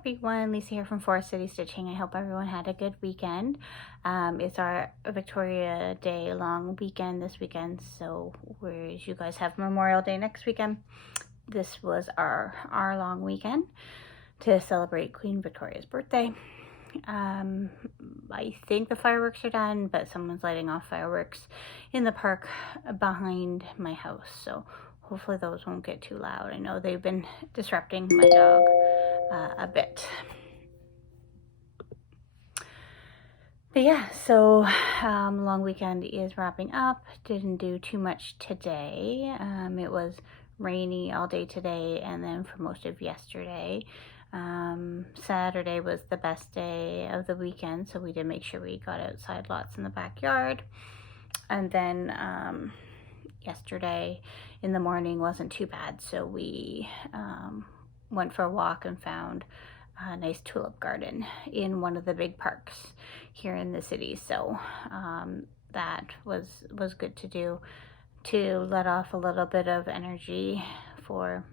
everyone, Lisa here from Forest City Stitching. I hope everyone had a good weekend. It's our Victoria Day long weekend this weekend, so whereas you guys have Memorial Day next weekend, this was our long weekend to celebrate Queen Victoria's birthday. I think the fireworks are done, but someone's lighting off fireworks in the park behind my house, so hopefully those won't get too loud. I know they've been disrupting my dog a bit. But yeah, so long weekend is wrapping up. Didn't do too much today. It was rainy all day today and then for most of yesterday. Saturday was the best day of the weekend, so we did make sure we got outside lots in the backyard. And then yesterday in the morning wasn't too bad, so we went for a walk and found a nice tulip garden in one of the big parks here in the city. So that was good to do, to let off a little bit of energy for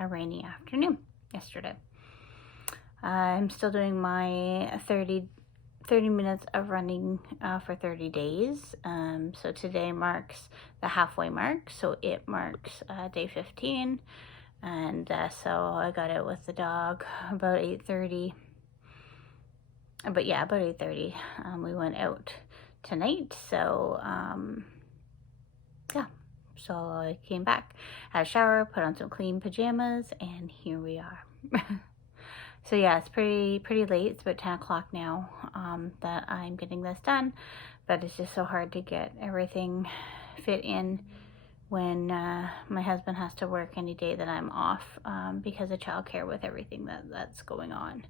a rainy afternoon yesterday. I'm still doing my 30 minutes of running for 30 days. So today marks the halfway mark, so it marks day 15. And so I got out with the dog about 8:30. But yeah, about 8:30. We went out tonight, so yeah. So I came back, had a shower, put on some clean pajamas, and here we are. So yeah, it's pretty late. It's about 10 o'clock now that I'm getting this done, but it's just so hard to get everything fit in when my husband has to work any day that I'm off because of childcare with everything that's going on.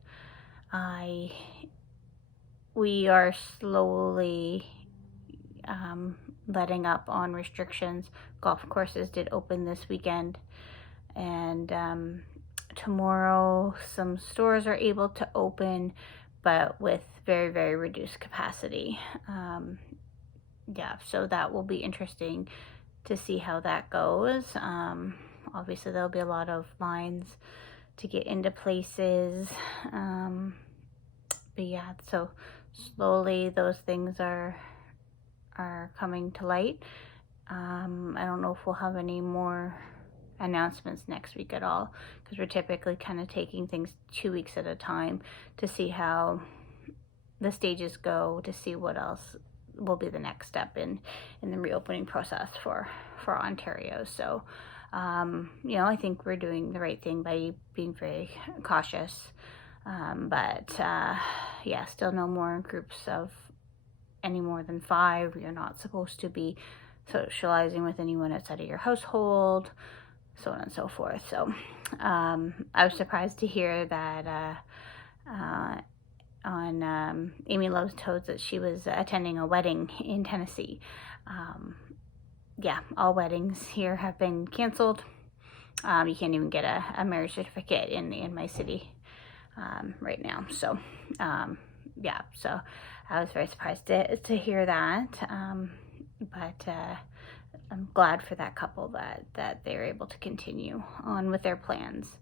We are slowly letting up on restrictions. Golf courses did open this weekend, and tomorrow some stores are able to open, but with very, very reduced capacity. Yeah, so that will be interesting to see how that goes. Obviously there'll be a lot of lines to get into places. But yeah, so slowly those things are coming to light. I don't know if we'll have any more announcements next week at all, because we're typically kind of taking things 2 weeks at a time to see how the stages go, to see what else will be the next step in the reopening process for Ontario. So you know, I think we're doing the right thing by being very cautious, but yeah, still no more groups of any more than 5. You're not supposed to be socializing with anyone outside of your household, so on and so forth. So I was surprised to hear that on Amy Loves Toads that she was attending a wedding in Tennessee. Yeah, all weddings here have been canceled. You can't even get a marriage certificate in my city right now. So yeah, so I was very surprised to hear that. But I'm glad for that couple that they're able to continue on with their plans.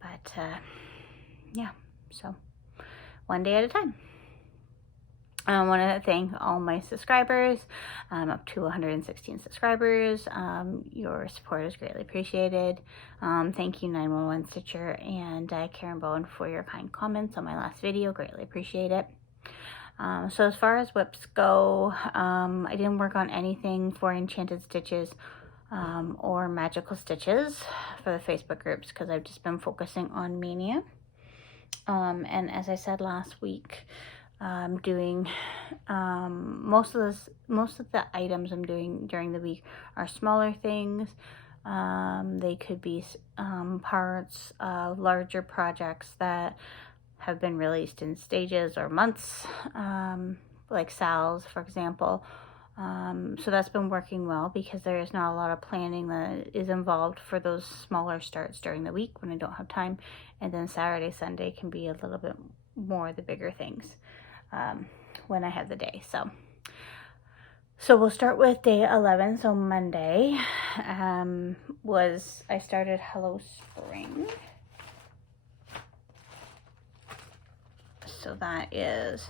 But yeah, so one day at a time. I want to thank all my subscribers. I'm up to 116 subscribers. Your support is greatly appreciated. Thank you 911 Stitcher and Karen Bowen for your kind comments on my last video. Greatly appreciate it. So as far as whips go, I didn't work on anything for Enchanted Stitches or Magical Stitches for the Facebook groups because I've just been focusing on Mania. And as I said last week, doing most of the items I'm doing during the week are smaller things. They could be parts of larger projects that have been released in stages or months, like Sal's, for example. So that's been working well because there is not a lot of planning that is involved for those smaller starts during the week when I don't have time. And then Saturday, Sunday can be a little bit more the bigger things when I have the day. So we'll start with day 11. So Monday I started Hello Spring. so that is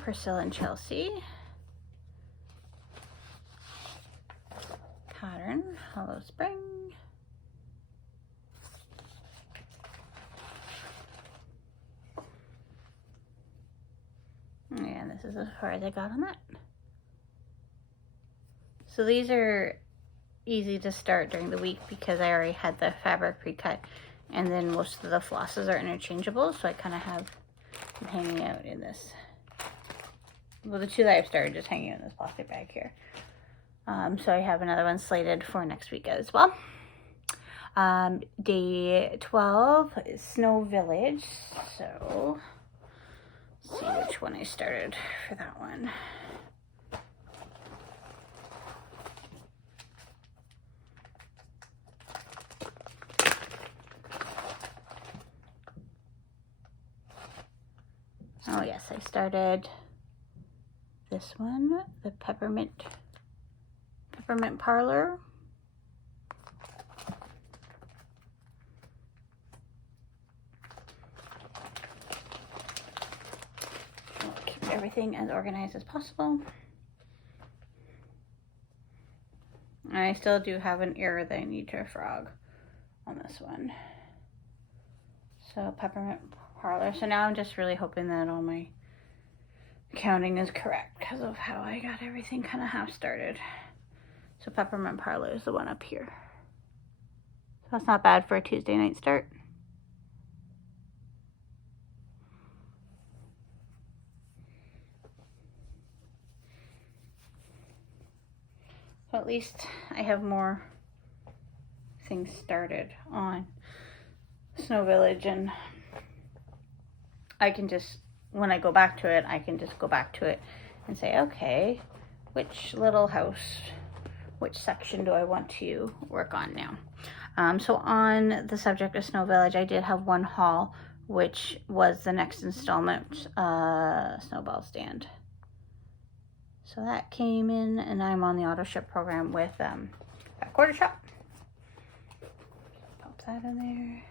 Priscilla and Chelsea. Pattern, Hello Spring. And this is as far as I got on that. So these are easy to start during the week because I already had the fabric pre-cut, and then most of the flosses are interchangeable, so I kind of have them hanging out in this. Well, the two that I've started just hanging out in this plastic bag here. So I have another one slated for next week as well. Day 12 is Snow Village, so let's see which one I started for that one. Oh yes, I started this one, the Peppermint Parlor. I'll keep everything as organized as possible. And I still do have an error that I need to frog on this one. So Peppermint Parlor. So now I'm just really hoping that all my counting is correct because of how I got everything kind of half started. So Peppermint Parlor is the one up here. So that's not bad for a Tuesday night start. So at least I have more things started on Snow Village, and I can just, when I go back to it, I can just go back to it and say, okay, which little house, which section do I want to work on now? So on the subject of Snow Village, I did have one haul, which was the next installment, snowball stand. So that came in, and I'm on the auto ship program with a quarter shop. Pop that in there.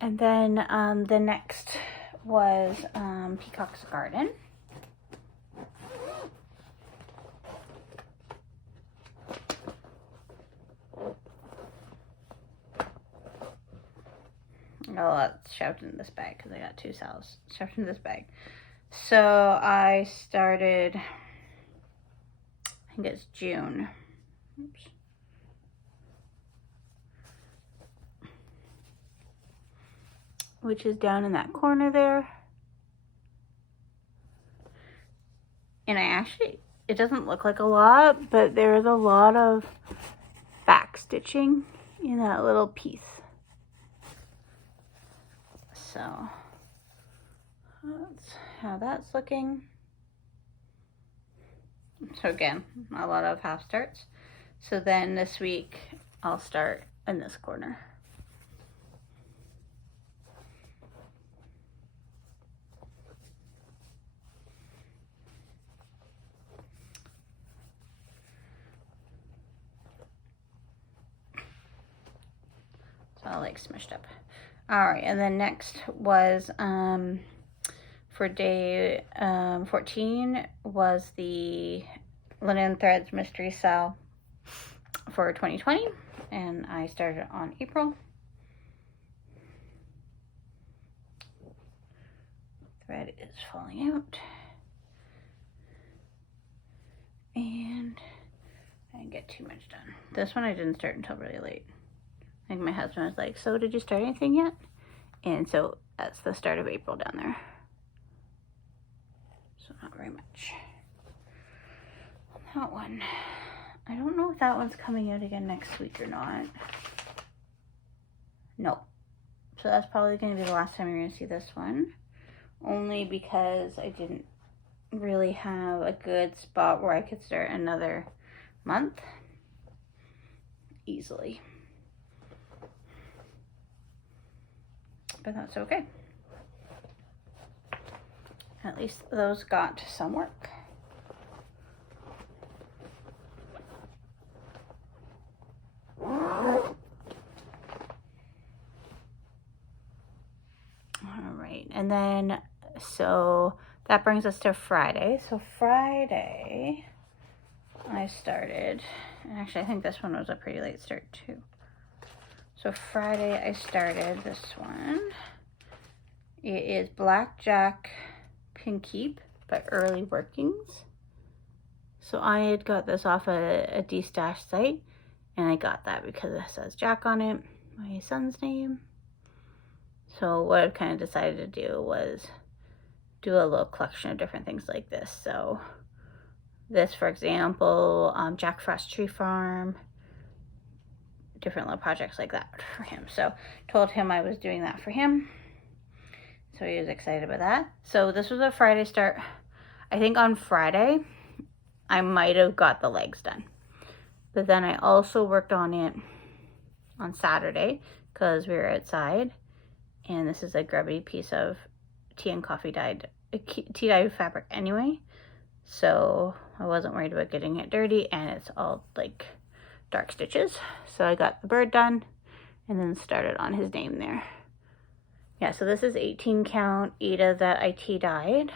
And then the next was Peacock's Garden. Oh, that's shoved in this bag because I got two cells shoved in this bag. So I started, I think it's June. Oops. Which is down in that corner there. And I actually, it doesn't look like a lot, but there's a lot of back stitching in that little piece. So that's how that's looking. So again, a lot of half starts. So then this week I'll start in this corner. All like smushed up. All right, and then next was for day 14 was the Linen Threads Mystery Sale for 2020, and I started on April. Thread is falling out, and I didn't get too much done. This one I didn't start until really late. I think my husband was like, so did you start anything yet? And so that's the start of April down there. So not very much. That one. I don't know if that one's coming out again next week or not. No. So that's probably going to be the last time you're going to see this one. Only because I didn't really have a good spot where I could start another month easily. But that's okay. At least those got some work. So that brings us to Friday. So Friday, I started, and actually I think this one was a pretty late start too. So Friday I started this one. It is Blackjack Pinkeep by Early Workings. So I had got this off a D-Stash site, and I got that because it says Jack on it, my son's name. So what I've kind of decided to do was do a little collection of different things like this. So this, for example, Jack Frost Tree Farm, different little projects like that for him. So told him I was doing that for him. So he was excited about that. So this was a Friday start. I think on Friday, I might have got the legs done. But then I also worked on it on Saturday because we were outside. And this is a grubby piece of tea dyed fabric anyway. So I wasn't worried about getting it dirty, and it's all like dark stitches. So I got the bird done and then started on his name there. Yeah, so this is 18 count Ada that I tea dyed.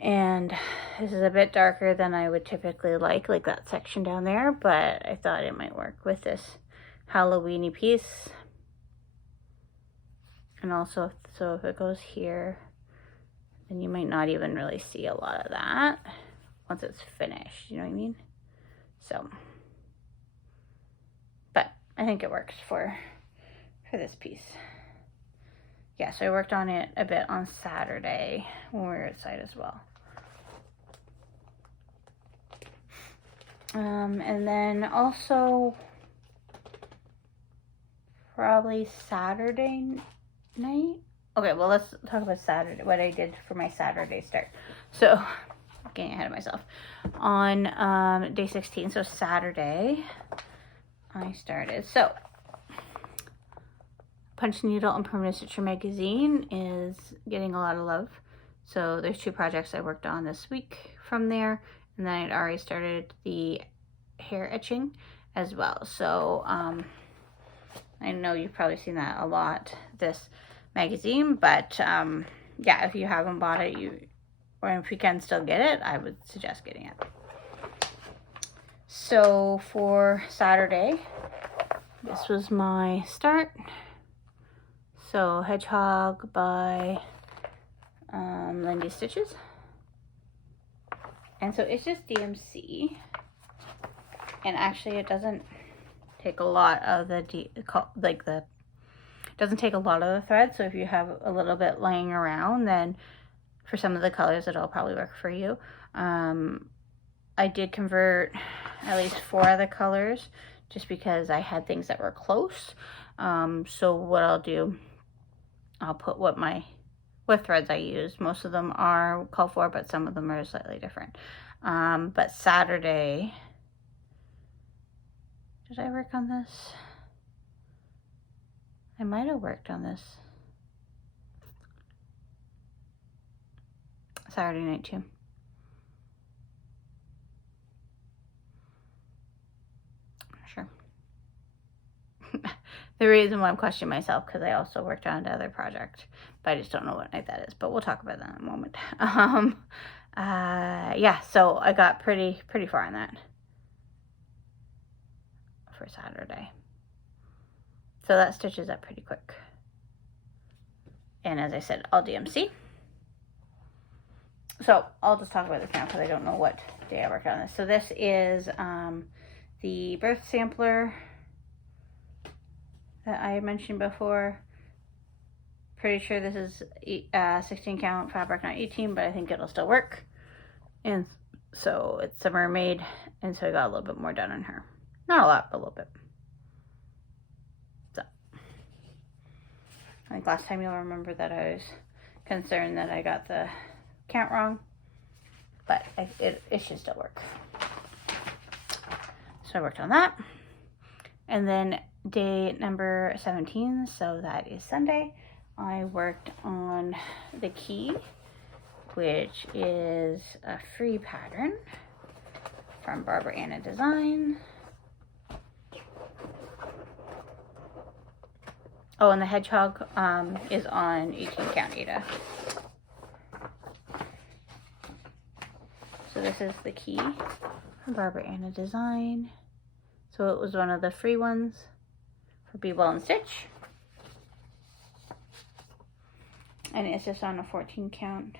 And this is a bit darker than I would typically like that section down there, but I thought it might work with this Halloween-y piece. And also, so if it goes here, then you might not even really see a lot of that once it's finished, you know what I mean? So, but I think it works for this piece. Yeah, so I worked on it a bit on Saturday when we were outside as well. And then also probably Saturday night. Okay, well, let's talk about Saturday, what I did for my Saturday start. So, getting ahead of myself. On day 16, so Saturday, I started. So, Punch Needle and Permanent Stitcher magazine is getting a lot of love. So, there's 2 projects I worked on this week from there. And then I'd already started the hair etching as well. So, I know you've probably seen that a lot, this magazine, but yeah, if you haven't bought it, or if you can still get it, I would suggest getting it. So for Saturday, this was my start. So Hedgehog by Lindy Stitches. And so it's just DMC, and actually it doesn't take a lot of doesn't take a lot of the thread. So if you have a little bit laying around, then for some of the colors it'll probably work for you. I did convert at least 4 of the colors just because I had things that were close. So what I'll do, I'll put what threads I used. Most of them are called for, but some of them are slightly different. But Saturday, did I work on this? I might have worked on this Saturday night too. Sure. The reason why I'm questioning myself, because I also worked on another project, but I just don't know what night that is, but we'll talk about that in a moment. Yeah, so I got pretty far on that for Saturday. So that stitches up pretty quick. And as I said, all DMC. So I'll just talk about this now because I don't know what day I worked on this. So this is the birth sampler that I mentioned before. Pretty sure this is 16 count fabric, not 18, but I think it'll still work. And so it's a mermaid, and so I got a little bit more done on her. Not a lot, but a little bit. So I think last time you'll remember that I was concerned that I got the count wrong, but it should still work. So I worked on that. And then day number 17, so that is Sunday, I worked on the key, which is a free pattern from Barbara Anna Design. Oh, and the Hedgehog is on 18 count Ada. So this is the key from Barbara Anna Design. So it was one of the free ones for Be Well and Stitch. And it's just on a 14 count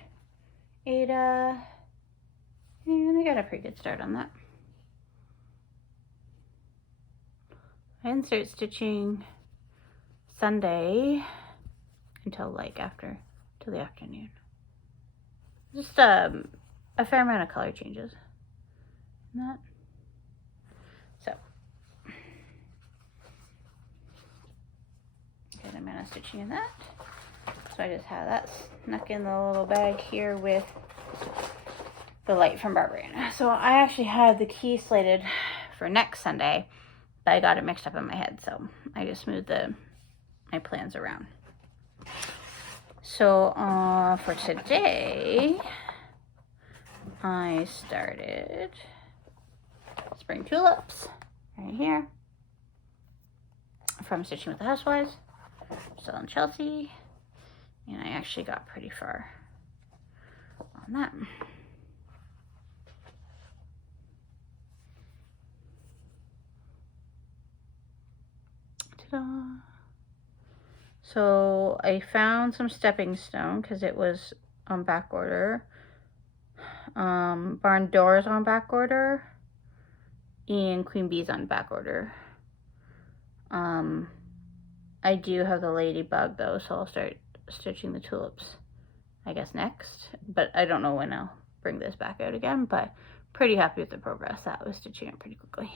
Aida. And I got a pretty good start on that. I didn't start stitching Sunday until like till the afternoon. Just a fair amount of color changes in that. So, good amount of stitching in that. So I just have that snuck in the little bag here with the light from Barbara Anna. So I actually had the key slated for next Sunday, but I got it mixed up in my head, so I just moved my plans around. So for today, I started Spring Tulips right here from Stitching with the Housewives, still in Chelsea, and I actually got pretty far on that. Ta-da! So I found some stepping stone because it was on back order. Barn Doors on back order, and Queen Bee's on back order. I do have the Ladybug though, so I'll start stitching the tulips, I guess, next. But I don't know when I'll bring this back out again, but pretty happy with the progress. That was stitching it pretty quickly.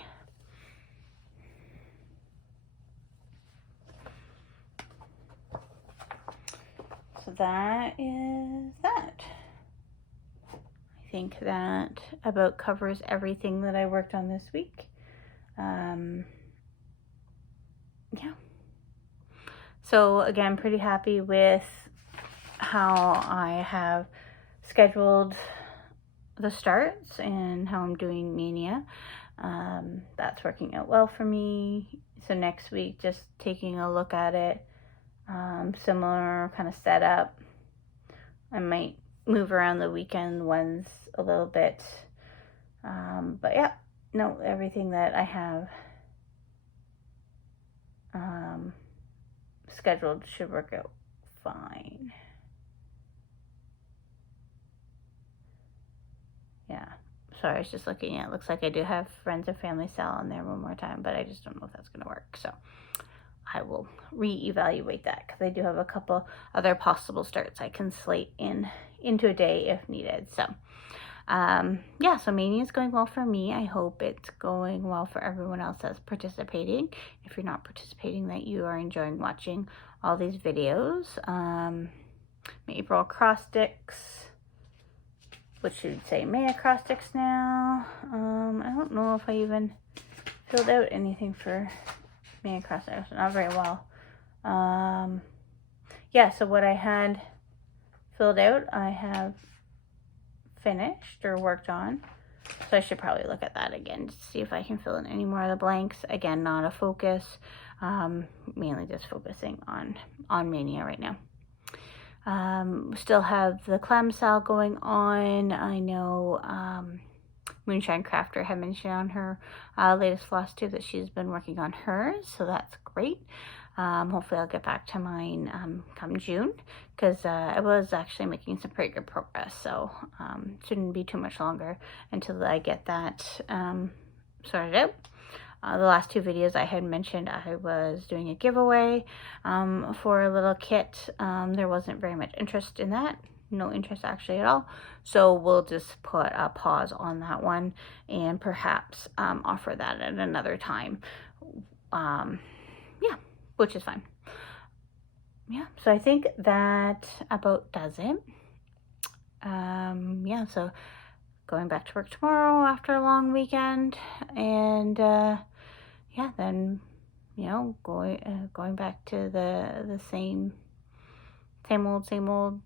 So that is that. I think that about covers everything that I worked on this week. Yeah. So again, pretty happy with how I have scheduled the starts and how I'm doing Mania. That's working out well for me. So next week, just taking a look at it. Similar kind of setup. I might move around the weekend ones a little bit. But yeah, no, everything that I have scheduled should work out fine. Yeah, sorry, I was just looking at it. Looks like I do have Friends and Family Cell on there one more time, but I just don't know if that's going to work. So I will reevaluate that because I do have a couple other possible starts I can slate into a day if needed. So yeah, so Mania is going well for me. I hope it's going well for everyone else that's participating. If you're not participating, that you are enjoying watching all these videos. My April acrostics, which should say May acrostics now. I don't know if I even filled out anything for May acrostics, not very well. Yeah, so what I had filled out, I have finished or worked on. So I should probably look at that again to see if I can fill in any more of the blanks. Again, not a focus. Mainly just focusing on Mania right now. Still have the clam sale going on. I know Moonshine Crafter had mentioned on her latest floss tube that she's been working on hers, so that's great. Hopefully I'll get back to mine come June, because I was actually making some pretty good progress, so shouldn't be too much longer until I get that sorted out. The last two videos I had mentioned I was doing a giveaway for a little kit. There wasn't very much interest in that. No interest actually at all. So we'll just put a pause on that one and perhaps offer that at another time. Yeah, which is fine. Yeah, so I think that about does it. Yeah, so going back to work tomorrow after a long weekend, and yeah, then going back to the same old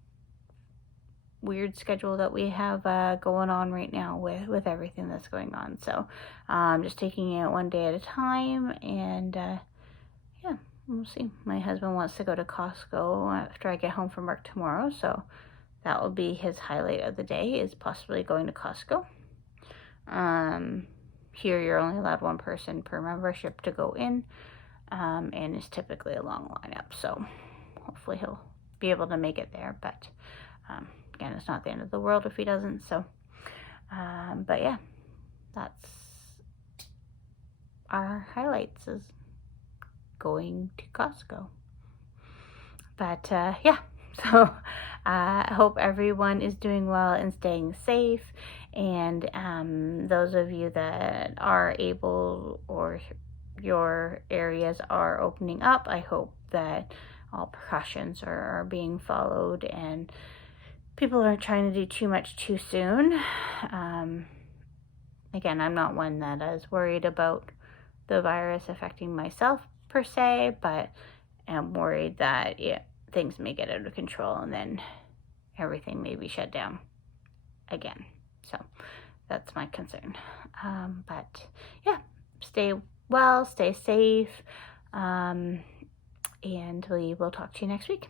weird schedule that we have going on right now with everything that's going on. So just taking it one day at a time, and yeah, we'll see. My husband wants to go to Costco after I get home from work tomorrow, so that will be his highlight of the day, is possibly going to Costco. Here you're only allowed one person per membership to go in, and it's typically a long lineup, so hopefully he'll be able to make it there, but again, it's not the end of the world if he doesn't. So but yeah, that's our highlights, is going to Costco. But yeah, so I hope everyone is doing well and staying safe, and those of you that are able, or your areas are opening up, I hope that all precautions are being followed and people aren't trying to do too much too soon. Again, I'm not one that is worried about the virus affecting myself per se, but I'm worried that things may get out of control and then everything may be shut down again. So that's my concern. But yeah, stay well, stay safe, and we will talk to you next week.